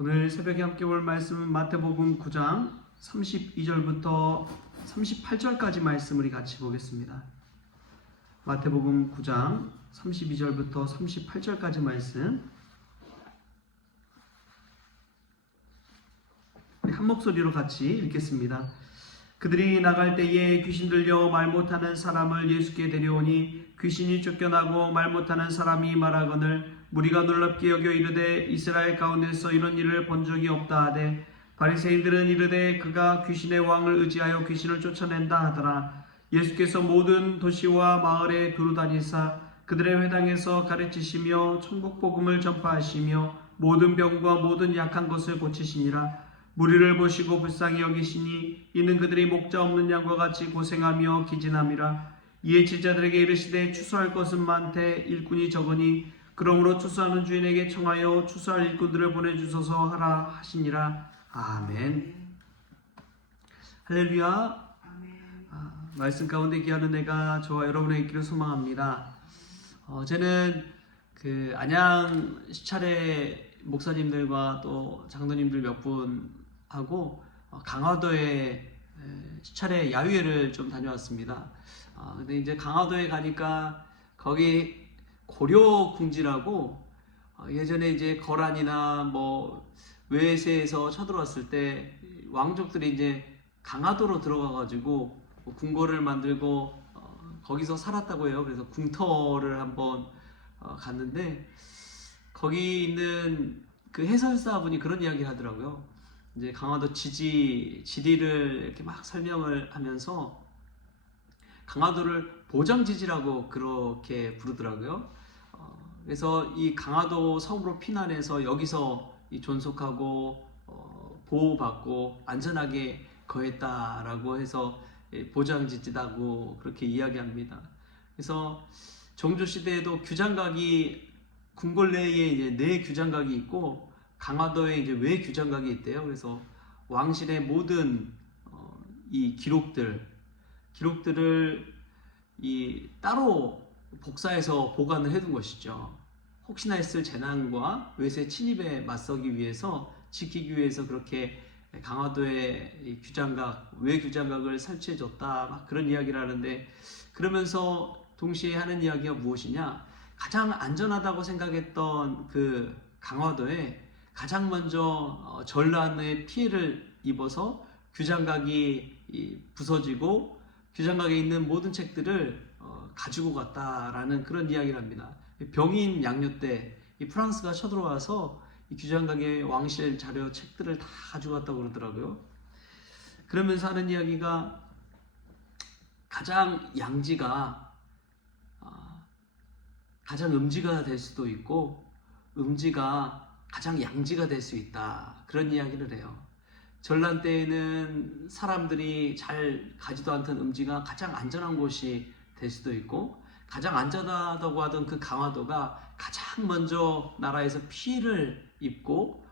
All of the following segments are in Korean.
오늘 새벽에 함께 볼 말씀은 마태복음 9장 32절부터 38절까지 말씀을 우리 같이 보겠습니다. 마태복음 9장 32절부터 38절까지 말씀 우리 한 목소리로 같이 읽겠습니다. 그들이 나갈 때에 귀신 들려 말 못하는 사람을 예수께 데려오니 귀신이 쫓겨나고 말 못하는 사람이 말하거늘 무리가 놀랍게 여겨 이르되 이스라엘 가운데서 이런 일을 본 적이 없다 하되 바리새인들은 이르되 그가 귀신의 왕을 의지하여 귀신을 쫓아낸다 하더라. 예수께서 모든 도시와 마을에 두루 다니사 그들의 회당에서 가르치시며 천국 복음을 전파하시며 모든 병과 모든 약한 것을 고치시니라. 무리를 보시고 불쌍히 여기시니 이는 그들이 목자 없는 양과 같이 고생하며 기진함이라. 이에 제자들에게 이르시되 추수할 것은 많되 일꾼이 적으니 그러므로 추수하는 주인에게 청하여 추수할 일꾼들을 보내주소서 하라 하시니라. 아멘. 할렐루야. 말씀 가운데 귀하는 내가 저와 여러분의 있기를 소망합니다. 저는 안양 시찰의 목사님들과 또 장로님들 몇 분하고 강화도에 시찰의 야유회를 좀 다녀왔습니다. 근데 이제 강화도에 가니까 거기 고려궁지라고 예전에 이제 거란이나 뭐 외세에서 쳐들어왔을 때 왕족들이 이제 강화도로 들어가가지고 궁궐을 만들고 거기서 살았다고 해요. 그래서 궁터를 한번 갔는데 거기 있는 그 해설사분이 그런 이야기를 하더라고요. 이제 강화도 지리를 이렇게 막 설명을 하면서 강화도를 보장지지라고 그렇게 부르더라고요. 그래서 이 강화도 섬으로 피난해서 여기서 존속하고 보호받고 안전하게 거했다라고 해서 보장지지다고 그렇게 이야기합니다. 그래서 정조시대에도 규장각이 궁궐 내에 이제 내 규장각이 있고 강화도에 이제 외 규장각이 있대요. 그래서 왕실의 모든 이 기록들을 따로 복사해서 보관을 해둔 것이죠. 혹시나 했을 재난과 외세 침입에 맞서기 위해서 지키기 위해서 그렇게 강화도에 외 규장각을 설치해줬다 막 그런 이야기를 하는데, 그러면서 동시에 하는 이야기가 무엇이냐, 가장 안전하다고 생각했던 그 강화도에 가장 먼저 전란의 피해를 입어서 규장각이 부서지고 규장각에 있는 모든 책들을 가지고 갔다라는 그런 이야기를 합니다. 병인 양요 때 이 프랑스가 쳐들어와서 이 규장각의 왕실 자료 책들을 다 가지고 갔다고 그러더라고요. 그러면서 하는 이야기가 가장 음지가 될 수도 있고 음지가 가장 양지가 될 수 있다, 그런 이야기를 해요. 전란 때에는 사람들이 잘 가지도 않던 음지가 가장 안전한 곳이 될 수도 있고, 가장 안전하다고 하던 그 강화도가 가장 먼저 나라에서 피해를 입고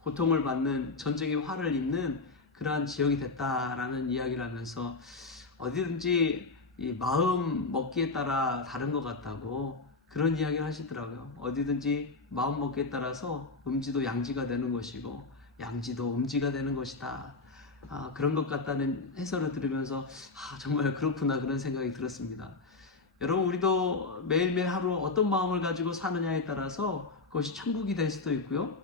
고통을 받는, 전쟁의 화를 입는 그러한 지역이 됐다라는 이야기를 하면서 어디든지 이 마음 먹기에 따라 다른 것 같다고 그런 이야기를 하시더라고요. 어디든지 마음 먹기에 따라서 음지도 양지가 되는 것이고 양지도 음지가 되는 것이다. 그런 것 같다는 해설을 들으면서 정말 그렇구나, 그런 생각이 들었습니다. 여러분, 우리도 매일매일 하루 어떤 마음을 가지고 사느냐에 따라서 그것이 천국이 될 수도 있고요,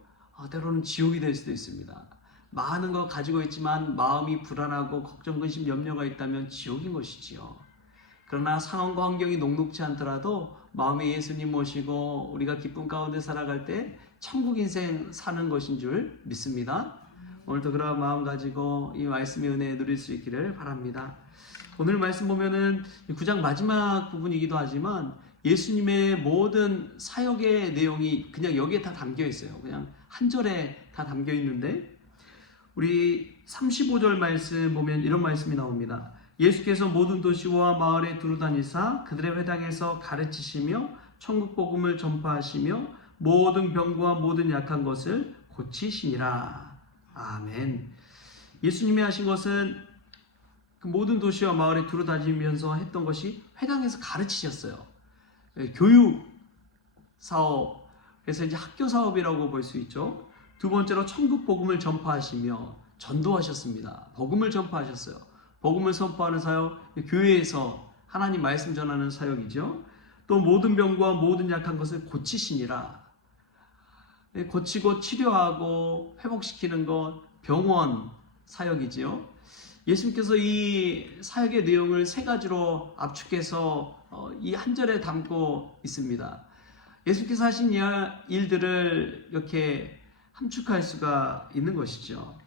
때로는 지옥이 될 수도 있습니다. 많은 거 가지고 있지만 마음이 불안하고 걱정, 근심, 염려가 있다면 지옥인 것이지요. 그러나 상황과 환경이 녹록지 않더라도 마음에 예수님 모시고 우리가 기쁨 가운데 살아갈 때 천국 인생 사는 것인 줄 믿습니다. 오늘도 그런 마음 가지고 이 말씀의 은혜 누릴 수 있기를 바랍니다. 오늘 말씀 보면은 9장 마지막 부분이기도 하지만 예수님의 모든 사역의 내용이 그냥 여기에 다 담겨 있어요. 그냥 한 절에 다 담겨 있는데, 우리 35절 말씀 보면 이런 말씀이 나옵니다. 예수께서 모든 도시와 마을에 두루 다니사 그들의 회당에서 가르치시며 천국 복음을 전파하시며 모든 병과 모든 약한 것을 고치시니라. 아멘. 예수님이 하신 것은 그 모든 도시와 마을에 두루 다니면서 했던 것이 회당에서 가르치셨어요. 교육 사업, 그래서 이제 학교 사업이라고 볼 수 있죠. 두 번째로 천국 복음을 전파하시며 전도하셨습니다. 복음을 전파하셨어요. 복음을 선포하는 사역, 교회에서 하나님 말씀 전하는 사역이죠. 또 모든 병과 모든 약한 것을 고치시니라. 고치고 치료하고 회복시키는 것, 병원 사역이지요. 예수님께서 이 사역의 내용을 세 가지로 압축해서 이 한 절에 담고 있습니다. 예수님께서 하신 일들을 이렇게 함축할 수가 있는 것이죠.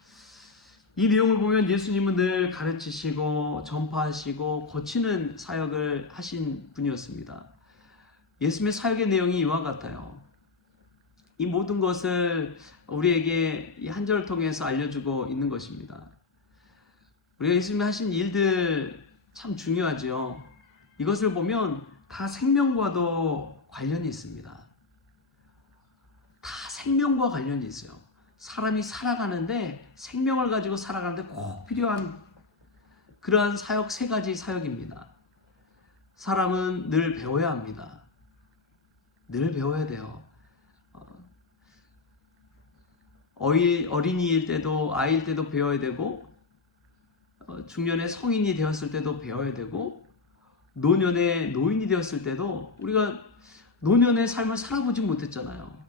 이 내용을 보면 예수님은 늘 가르치시고 전파하시고 고치는 사역을 하신 분이었습니다. 예수님의 사역의 내용이 이와 같아요. 이 모든 것을 우리에게 이 한 절을 통해서 알려주고 있는 것입니다. 우리가 예수님이 하신 일들 참 중요하죠. 이것을 보면 다 생명과도 관련이 있습니다. 다 생명과 관련이 있어요. 사람이 살아가는데, 생명을 가지고 살아가는데 꼭 필요한 그러한 사역, 세 가지 사역입니다. 사람은 늘 배워야 합니다. 늘 배워야 돼요. 어린이일 때도, 아이일 때도 배워야 되고, 중년의 성인이 되었을 때도 배워야 되고, 노년의 노인이 되었을 때도 우리가 노년의 삶을 살아보지 못했잖아요.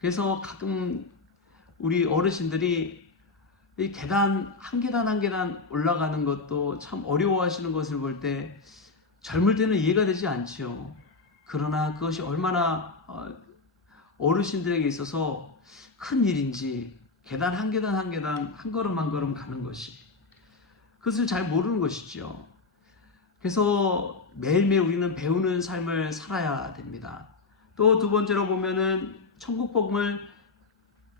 그래서 가끔 우리 어르신들이 이 계단 한 계단 한 계단 올라가는 것도 참 어려워하시는 것을 볼 때 젊을 때는 이해가 되지 않지요. 그러나 그것이 얼마나 어르신들에게 있어서 큰 일인지, 계단 한 계단 한 계단 한 걸음 한 걸음 가는 것이, 그것을 잘 모르는 것이죠. 그래서 매일매일 우리는 배우는 삶을 살아야 됩니다. 또 두 번째로 보면은 천국 복음을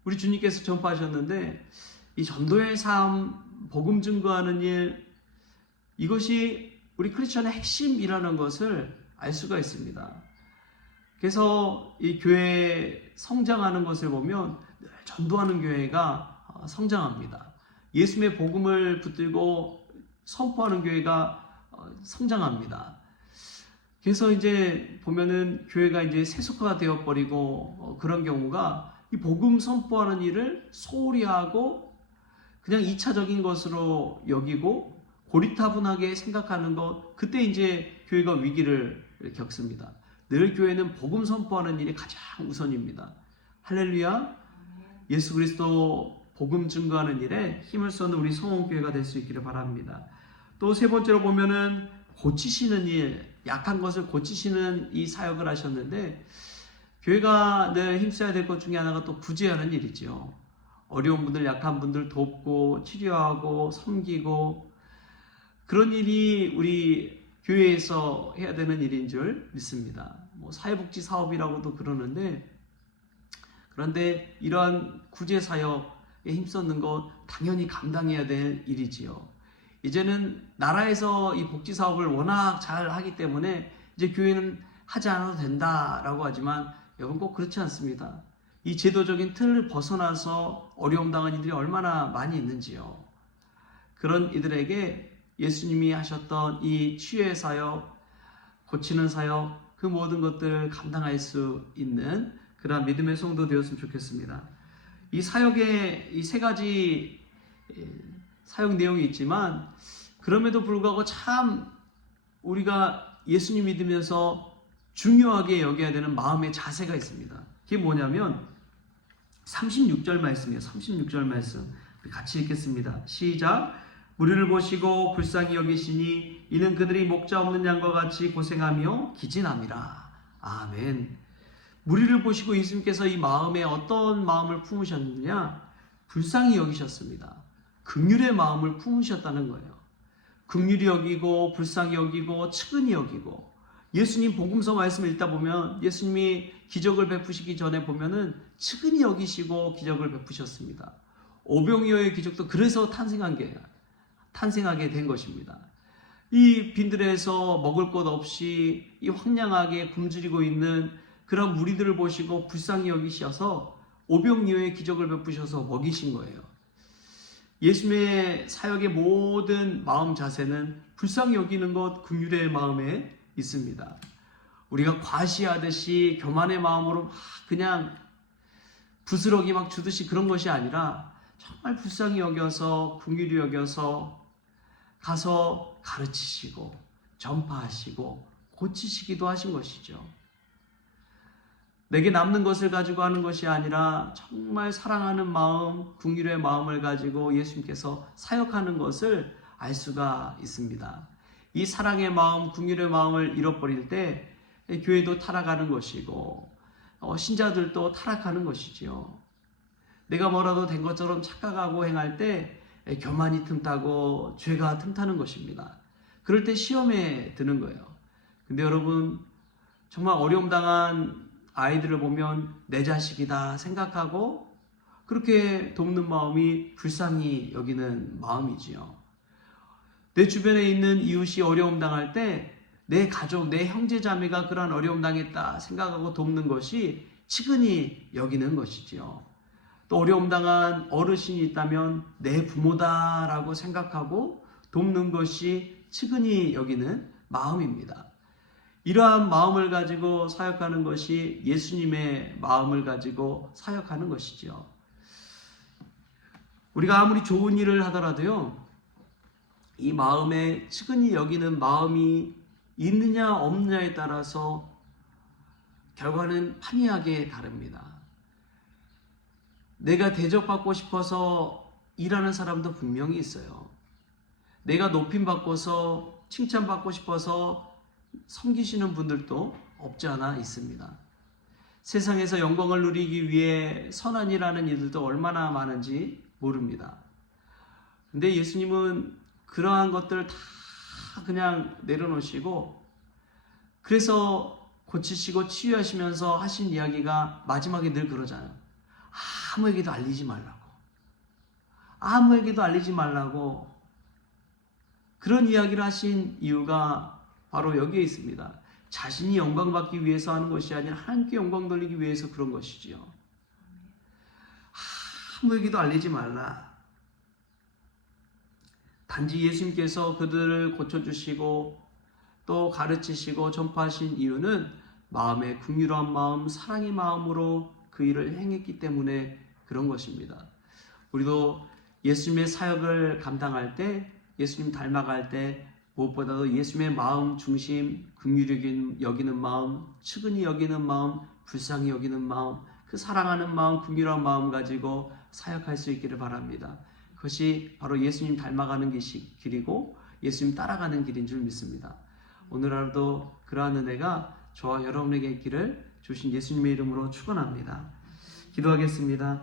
우리 주님께서 전파하셨는데, 이 전도의 삶, 복음 증거하는 일, 이것이 우리 크리스천의 핵심이라는 것을 알 수가 있습니다. 그래서 이 교회 성장하는 것을 보면 늘 전도하는 교회가 성장합니다. 예수님의 복음을 붙들고 선포하는 교회가 성장합니다. 그래서 이제 보면은 교회가 이제 세속화가 되어버리고 그런 경우가, 이 복음 선포하는 일을 소홀히 하고 그냥 2차적인 것으로 여기고 고리타분하게 생각하는 것, 그때 이제 교회가 위기를 겪습니다. 늘 교회는 복음 선포하는 일이 가장 우선입니다. 할렐루야. 예수 그리스도 복음 증거하는 일에 힘을 쏟는 우리 성원교회가 될 수 있기를 바랍니다. 또 세 번째로 보면은 고치시는 일, 약한 것을 고치시는 이 사역을 하셨는데, 교회가 늘 힘써야 될 것 중에 하나가 또 구제하는 일이죠. 어려운 분들, 약한 분들 돕고 치료하고 섬기고, 그런 일이 우리 교회에서 해야 되는 일인 줄 믿습니다. 뭐 사회복지 사업이라고도 그러는데, 그런데 이러한 구제 사역에 힘썼는 것 당연히 감당해야 될 일이지요. 이제는 나라에서 이 복지 사업을 워낙 잘 하기 때문에 이제 교회는 하지 않아도 된다라고 하지만, 여러분 꼭 그렇지 않습니다. 이 제도적인 틀을 벗어나서 어려움 당한 이들이 얼마나 많이 있는지요. 그런 이들에게 예수님이 하셨던 이 치유의 사역, 고치는 사역, 그 모든 것들을 감당할 수 있는 그런 믿음의 성도 되었으면 좋겠습니다. 이 사역에 이 세 가지 사역 내용이 있지만, 그럼에도 불구하고 참 우리가 예수님 믿으면서 중요하게 여겨야 되는 마음의 자세가 있습니다. 그게 뭐냐면 36절 말씀이에요. 36절 말씀 같이 읽겠습니다. 시작. 무리를 보시고 불쌍히 여기시니 이는 그들이 목자 없는 양과 같이 고생하며 기진함이라. 아멘. 무리를 보시고 예수님께서 이 마음에 어떤 마음을 품으셨느냐? 불쌍히 여기셨습니다. 긍휼의 마음을 품으셨다는 거예요. 긍휼히 여기고 불쌍히 여기고 측은히 여기고, 예수님 복음서 말씀을 읽다 보면 예수님이 기적을 베푸시기 전에 보면은 측은히 여기시고 기적을 베푸셨습니다. 오병이어의 기적도 그래서 탄생하게 된 것입니다. 이 빈들에서 먹을 것 없이 이 황량하게 굶주리고 있는 그런 무리들을 보시고 불쌍히 여기셔서 오병이어의 기적을 베푸셔서 먹이신 거예요. 예수님의 사역의 모든 마음 자세는 불쌍히 여기는 것, 긍휼의 마음에 있습니다. 우리가 과시하듯이 교만의 마음으로 막 그냥 부스러기 막 주듯이 그런 것이 아니라 정말 불쌍히 여겨서 긍휼히 여겨서 가서 가르치시고 전파하시고 고치시기도 하신 것이죠. 내게 남는 것을 가지고 하는 것이 아니라 정말 사랑하는 마음, 긍휼의 마음을 가지고 예수님께서 사역하는 것을 알 수가 있습니다. 이 사랑의 마음, 긍휼의 마음을 잃어버릴 때 교회도 타락하는 것이고 신자들도 타락하는 것이지요. 내가 뭐라도 된 것처럼 착각하고 행할 때 교만이 틈타고 죄가 틈타는 것입니다. 그럴 때 시험에 드는 거예요. 근데 여러분, 정말 어려움 당한 아이들을 보면 내 자식이다 생각하고 그렇게 돕는 마음이 불쌍히 여기는 마음이지요. 내 주변에 있는 이웃이 어려움 당할 때 내 가족, 내 형제 자매가 그러한 어려움 당했다 생각하고 돕는 것이 측은히 여기는 것이지요. 또 어려움 당한 어르신이 있다면 내 부모다라고 생각하고 돕는 것이 측은히 여기는 마음입니다. 이러한 마음을 가지고 사역하는 것이 예수님의 마음을 가지고 사역하는 것이죠. 우리가 아무리 좋은 일을 하더라도요, 이 마음에 측은히 여기는 마음이 있느냐 없느냐에 따라서 결과는 판이하게 다릅니다. 내가 대접받고 싶어서 일하는 사람도 분명히 있어요. 내가 높임받고서 칭찬받고 싶어서 섬기시는 분들도 없지 않아 있습니다. 세상에서 영광을 누리기 위해 선한 일하는 이들도 얼마나 많은지 모릅니다. 근데 예수님은 그러한 것들 다 그냥 내려놓으시고 그래서 고치시고 치유하시면서 하신 이야기가 마지막에 늘 그러잖아요. 아무에게도 알리지 말라고. 아무에게도 알리지 말라고. 그런 이야기를 하신 이유가 바로 여기에 있습니다. 자신이 영광받기 위해서 하는 것이 아니라 하나님께 영광 돌리기 위해서 그런 것이지요. 아무에게도 알리지 말라. 단지 예수님께서 그들을 고쳐주시고 또 가르치시고 전파하신 이유는 마음의 긍휼한 마음, 사랑의 마음으로 그 일을 행했기 때문에 그런 것입니다. 우리도 예수님의 사역을 감당할 때, 예수님 닮아갈 때 무엇보다도 예수님의 마음 중심, 긍휼히 여기는 마음, 측은히 여기는 마음, 불쌍히 여기는 마음, 그 사랑하는 마음, 긍휼한 마음 가지고 사역할 수 있기를 바랍니다. 그것이 바로 예수님 닮아가는 길이고 예수님 따라가는 길인 줄 믿습니다. 오늘 하루도 그러한 은혜가 저와 여러분에게 있기를 주신 예수님의 이름으로 축원합니다. 기도하겠습니다.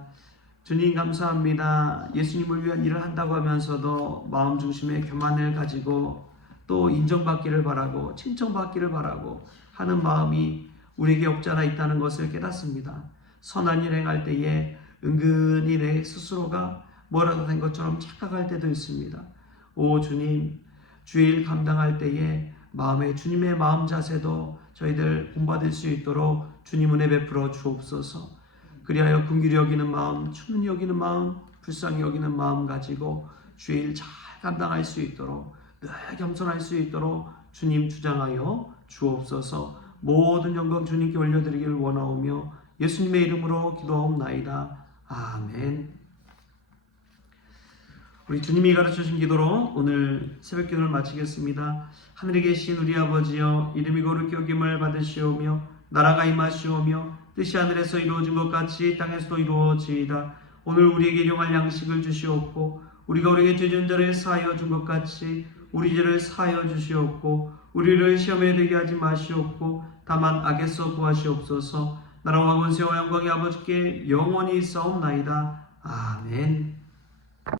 주님 감사합니다. 예수님을 위한 일을 한다고 하면서도 마음 중심의 교만을 가지고 또 인정받기를 바라고 칭찬받기를 바라고 하는 마음이 우리에게 없지 않아 있다는 것을 깨닫습니다. 선한 일 행할 때에 은근히 내 스스로가 뭐라도 된 것처럼 착각할 때도 있습니다. 오 주님, 주일 감당할 때에 마음에 주님의 마음 자세도 저희들 본받을 수 있도록 주님 은혜 베풀어 주옵소서. 그리하여 긍휼히 여기는 마음, 충분히 여기는 마음, 불쌍히 여기는 마음 가지고 주일 잘 감당할 수 있도록 늘 겸손할 수 있도록 주님 주장하여 주옵소서. 모든 영광 주님께 올려드리기를 원하오며 예수님의 이름으로 기도하옵나이다. 아멘. 우리 주님이 가르쳐주신 기도로 오늘 새벽 기도를 마치겠습니다. 하늘에 계신 우리 아버지여, 이름이 거룩히 여김을 받으시오며 나라가 임하시오며 뜻이 하늘에서 이루어진 것 같이 땅에서도 이루어지이다. 오늘 우리에게 일용할 양식을 주시옵고 우리가 우리에게 죄 지은 자를 사하여 준 것 같이 우리 죄를 사하여 주시옵고 우리를 시험에 들게 하지 마시옵고 다만 악에서 구하시옵소서. 나라와 권세와 영광이 아버지께 영원히 있사옵나이다. 아멘.